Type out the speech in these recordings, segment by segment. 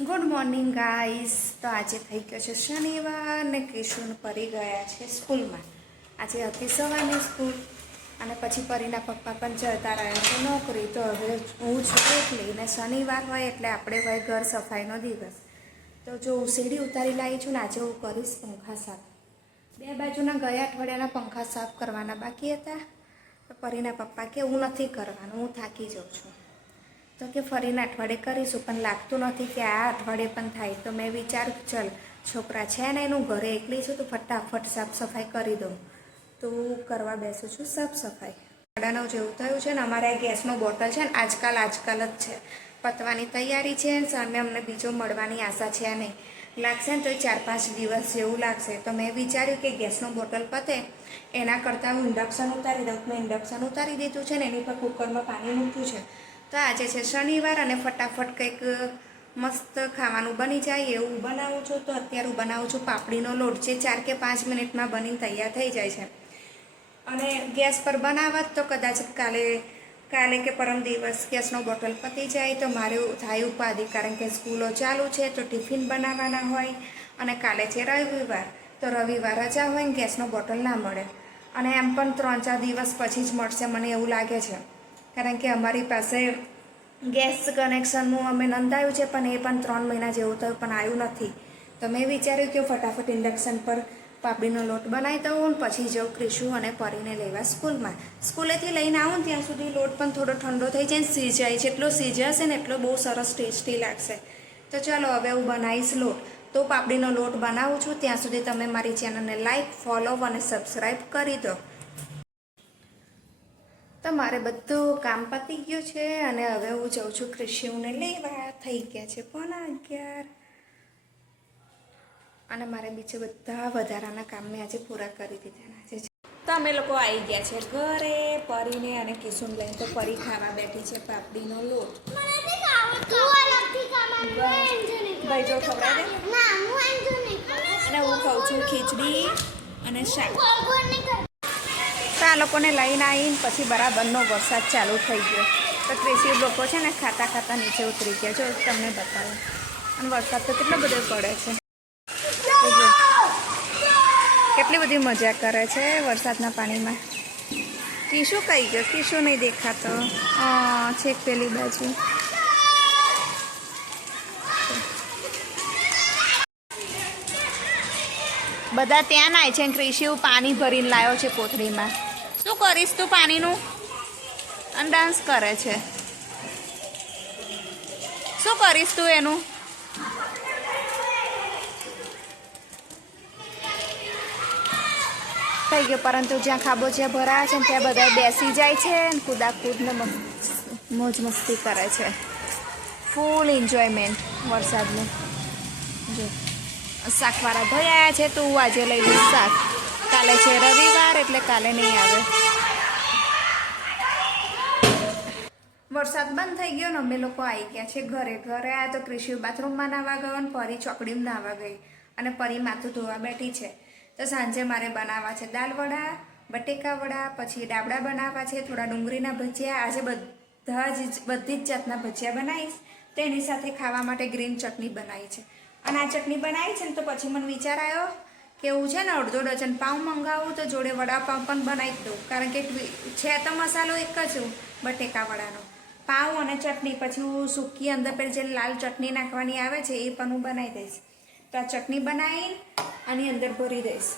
Good morning guys. તો આજે થઈ ગયો છે શનિવાર ને કિશુન પરી ગયા છે સ્કૂલમાં. આજે હતી સવારની સ્કૂલ અને પછી પરીના પપ્પા પણ જતા રહ્યા છે નોકરી. તો હવે હું છું એકલી ને શનિવાર હોય એટલે આપણે હોય ઘર સફાઈનો દિવસ. તો જો હું સીડી ઉતારી લાવી છું ને આજે હું કરીશ પંખા સાફ. બે બાજુના ગયા અઠવાડિયાના પંખા સાફ કરવાના બાકી હતા. તો પરીના પપ્પા કે હું નથી કરવાનું, હું થાકી જાઉં છું. તો કે ફરીને અઠવાડિયે કરીશું, પણ લાગતું નથી કે આ અઠવાડિયે પણ થાય. તો મેં વિચાર્યું ચલ છોકરા છે ને એનું ઘરે એકલી છું તો ફટાફટ સાફ સફાઈ કરી દઉં. તો કરવા બેસું છું સાફ સફાઈ. 9:30 જેવું થયું છે ને અમારે ગેસનો બોટલ છે ને આજકાલ જ છે. પતવાની તૈયારી છે ને સામે અમને બીજો મળવાની આશા છે નહીં. લાગશે ને તો 4-5 દિવસ જેવું લાગશે. તો મેં વિચાર્યું કે ગેસનો બોટલ પતે એના કરતાં હું ઇન્ડક્શન ઉતારી દઉં. મેં ઇન્ડક્શન ઉતારી દીધું છે ને એની પર કુકરમાં પાણી મૂક્યું છે. તો આજે છે શનિવાર અને ફટાફટ કંઈક મસ્ત ખાવાનું બની જાય એવું બનાવું છું. તો અત્યારે હું બનાવું છું પાપડીનો લોટ, જે 4 કે 5 મિનિટમાં બનીને તૈયાર થઈ જાય છે. અને ગેસ પર બનાવત તો કદાચ કાલે કે પરમ દિવસ ગેસનો બોટલ પતી જાય તો મારે થાય ઉપાધિ, કારણ કે સ્કૂલો ચાલુ છે તો ટિફિન બનાવવાના હોય. અને કાલે છે રવિવાર, તો રવિવાર રજા હોય ને ગેસનો બોટલ ના મળે. અને એમ પણ 3-4 દિવસ પછી જ મળશે મને એવું લાગે છે, કારણ કે અમારી પાસે ગેસ કનેક્શનનું અમે નોંધાયું છે પણ એ પણ 3 મહિના જેવું થયું પણ આવ્યું નથી. તો મેં વિચાર્યું કે ફટાફટ ઇન્ડક્શન પર પાપડીનો લોટ બનાવી દઉં પછી જાઉં ક્રિશુ અને પરીને લેવા સ્કૂલમાં. સ્કૂલેથી લઈને આવું ત્યાં સુધી લોટ પણ થોડો ઠંડો થઈ જાય ને સીજાય. જેટલો સીજાશે ને એટલો બહુ સરસ ટેસ્ટી લાગશે. તો ચાલો હવે હું બનાવીશ લોટ. તો પાપડીનો લોટ બનાવું છું ત્યાં સુધી તમે મારી ચેનલને લાઈક, ફોલો અને સબસ્ક્રાઈબ કરી દો. તો મારે બધું કામ પતી ગયું છે અને હવે હું જાઉં છું ક્રિશુને લેવા. થઈ ગયા છે 11:15 અને મારે બીજે બધા વધારાના કામ મેં આજે પૂરા કરી દીધા છે. તો અમે લોકો આવી ગયા છે ઘરે પરીને અને કિશુને લઈને. તો પરી ખાવા બેઠી છે પાપડીનો લોટ. ભાઈ જો ખવડાવે અને હું ખાઉં છું ખીચડી અને શાક. તો આ લોકોને લઈને આવીને પછી બરાબરનો વરસાદ ચાલુ થઈ ગયો. તો ક્રિશુ લોકો છે ને ખાતા ખાતા નીચે ઉતરી ગયા. જો તમને બતાવું. અને વરસાદ તો કેટલો બધો પડે છે. કેટલી બધી મજા કરે છે વરસાદના પાણીમાં. કિશુ કઈ ગયો? કિશુ નહીં દેખાતો. છેક પેલી બાજુ. બધા ત્યાં નાય છે. ક્રિશુ પાણી ભરીને લાવ્યો છે કોથળીમાં. શું કરીશ તું પાણીનું? અને ડાન્સ કરે છે. શું કરીશ તું એનું? થઈ ગયો, પરંતુ જ્યાં ખાબોચિયા ભરાયા છે ને ત્યાં બધા બેસી જાય છે ને કૂદાકૂદને મોજ મસ્તી કરે છે. ફૂલ એન્જોયમેન્ટ વરસાદનું. જો શાકવાળા ભર્યા છે તો હું આજે લઈ લઈશ શાક. કાલે છે રવિવાર એટલે કાલે નહીં આવે. વરસાદ બંધ થઈ ગયો ને અમે લોકો આવી ગયા છે ઘરે. ઘરે આવ્યા તો ક્રિશુ બાથરૂમમાં નાહવા ગયો અને પરી ચોકડીમાં નાહવા ગઈ અને પરી માથું ધોવા બેઠી છે. તો સાંજે મારે બનાવવા છે દાળ વડા, બટેકા વડા, પછી ડાબડા બનાવવા છે, થોડા ડુંગળીના ભજીયા. આજે બધી જ જાતના ભજીયા બનાવીશ. તો એની સાથે ખાવા માટે ગ્રીન ચટણી બનાવી છે. અને આ ચટણી બનાવી છે ને તો પછી મને વિચાર આવ્યો કે હું છે ને 1/2 ડઝન પાઉં મંગાવું તો જોડે વડાપાઉં પણ બનાવી દઉં, કારણ કે છે તો મસાલો એક જ બટેકા વડાનો. પાઉં અને ચટણી પછી હું સૂકી અંદર પેલી જે લાલ ચટણી નાખવાની આવે છે એ પણ હું બનાવી દઈશ. તો આ ચટણી બનાવીને આની અંદર ભરી દઈશ.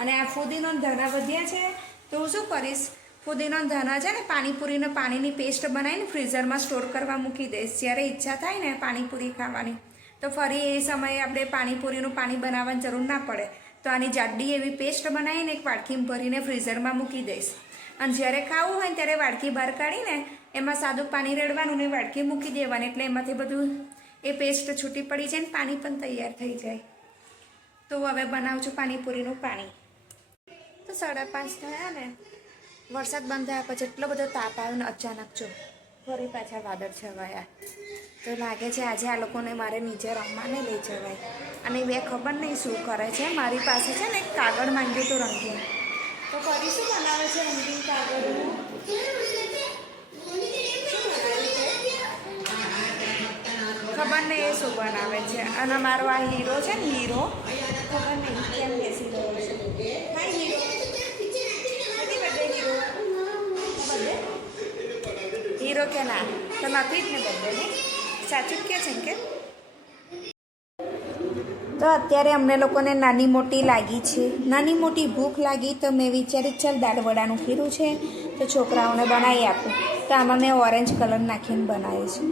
અને આ ફુદીનો ધાણા વધ્યા છે તો હું શું કરીશ, ફુદીનો ધાણા છે ને પાણીપુરીને પાણીની પેસ્ટ બનાવીને ફ્રીઝરમાં સ્ટોર કરવા મૂકી દઈશ. જ્યારે ઈચ્છા થાય ને પાણીપુરી ખાવાની તો ફરી એ સમયે આપણે પાણીપુરીનું પાણી બનાવવાની જરૂર ના પડે. તો આની જાડી એવી પેસ્ટ બનાવીને એક વાડકીમાં ભરીને ફ્રીઝરમાં મૂકી દઈશ. અને જ્યારે ખાવું હોય ત્યારે વાડકી બહાર કાઢીને એમાં સાદું પાણી રેડવાનું ને વાડકી મૂકી દેવાની, એટલે એમાંથી બધું એ પેસ્ટ છૂટી પડી જાય ને પાણી પણ તૈયાર થઈ જાય. તો હવે બનાવું છું પાણીપુરીનું પાણી. તો 5:30 થયા ને વરસાદ બંધ થયા પછી એટલો બધો તાપ આવ્યો ને અચાનક જો ફરી પાછા વાદળ છવાયા. તો લાગે છે આજે આ લોકોને મારે નીચે રમવાને લઈ જવાય. અને બે ખબર નહીં શું કરે છે. મારી પાસે છે ને એક કાગળ માંગ્યું હતું રંગીન. તો ફરી શું બનાવે છે રંગીન કાગળનું? ખબર ખબર નહીં એ શું બનાવે છે. અને મારો આ હીરો છે ને હીરો ખબર નહીં કેમ બેસી રહ્યો છે. Hi hero. Happy birthday hero. Birthday hero કે ના તો નથી જ ને બર્થડે નહીં સાચું કે છે કે. તો અત્યારે અમને લોકોને નાની મોટી લાગી છે. નાની મોટી ભૂખ લાગી તો મેં વિચાર્યું ચાલ દાળ વડાનું ખીરું છે તો છોકરાઓને બનાવી આપું. તો આમાં મેં ઓરેન્જ કલર નાખીને બનાવે છે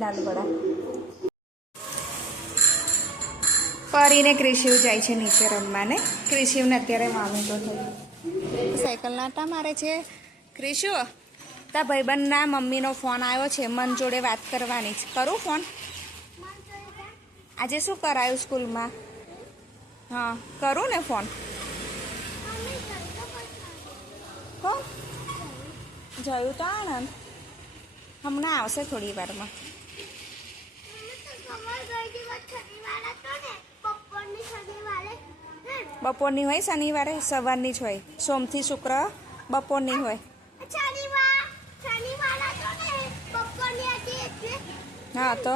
દાળ વડા. પરીને ક્રિશિવ જાય છે નીચે રમવાને. ક્રિશિવને અત્યારે મામી તો થઈ સાયકલ નાટા મારે છે. ક્રિશુ તા ભાઈબંધના મમ્મીનો ફોન આવ્યો છે. મન જોડે વાત કરવાની છે. કરું ફોન? આજે શું કરાયું સ્કૂલમાં? હા કરું ને ફોન. કોણ જોયું તો આનંદ હમણાં આવશે થોડી વારમાં. બપોરની હોય શનિવારે સવારની જ હોય. સોમથી શુક્ર બપોરની હોય. હા તો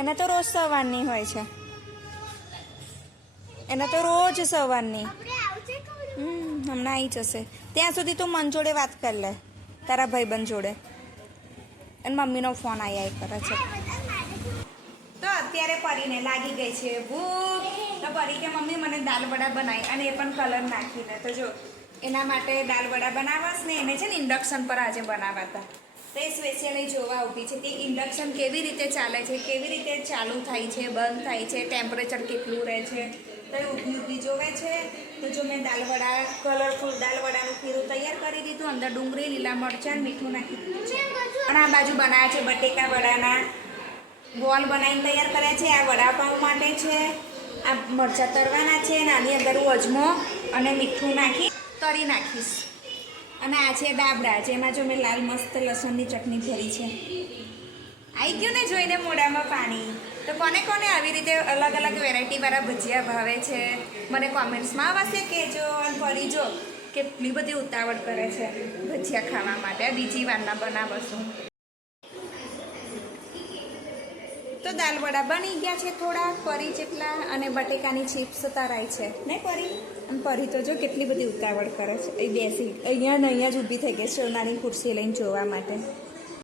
એને તો રોજ સવારની હોય છે. એને તો રોજ સવારની. હમણાં આવી જશે. ત્યાં સુધી તું મન જોડે વાત કર લે તારા ભાઈબંધ જોડે. અને મમ્મીનો ફોન આવ્યા કરે છે. તો અત્યારે પરીને લાગી ગઈ છે ભૂખ. તો પરી કે મમ્મી મને દાળ વડા બનાવી અને એ પણ કલર નાખીને. તો જો એના માટે દાળ વડા બનાવવાસ ને એને છે ને ઇન્ડક્શન પર આજે બનાવાતા. તો એ સ્પેશિયલી જોવા ઊભી છે કે ઇન્ડક્શન કેવી રીતે ચાલે છે, કેવી રીતે ચાલુ થાય છે, બંધ થાય છે, ટેમ્પરેચર કેટલું રહે છે. તો એ ઊભી ઊભી જોવે છે. તો જો મેં દાળ વડા કલરફુલ દાળ વડાનું ખીરું તૈયાર કરી દીધું. અંદર ડુંગળી, લીલા મરચાં, મીઠું નાખી દીધું છે. અને આ બાજુ બનાવ્યા છે બટેકા વડાના બોલ બનાવીને તૈયાર કર્યા છે. આ વડાપાઉં માટે છે. આ મરચાં તરવાના છે. અને આની અંદર હું અજમો અને મીઠું નાખી તળી નાખીશ. અને આ છે ડાબડા જેમાં જો મેં લાલ મસ્ત લસણની ચટણી ભરી છે. આવી ગયું ને જોઈને મોઢામાં પાણી. તો કોને કોને આવી રીતે અલગ અલગ વેરાયટીવાળા ભજીયા ભાવે છે મને કોમેન્ટ્સમાં અવશ્ય કહેજો. અને ફરી જો કેટલી બધી ઉતાવળ કરે છે ભજીયા ખાવા માટે. આ બીજી વારના બનાવશું. તો દાળ વડા બની ગયા છે થોડા પરી જેટલા. અને બટેકાની ચિપ્સ તરાય છે ને પરી. અને પરી તો જો કેટલી બધી ઉતાવળ કરે છે. એ બેસી અહીંયા ને અહીંયા જ ઊભી થઈ ગઈ છે નાની ખુરશી લઈને જોવા માટે.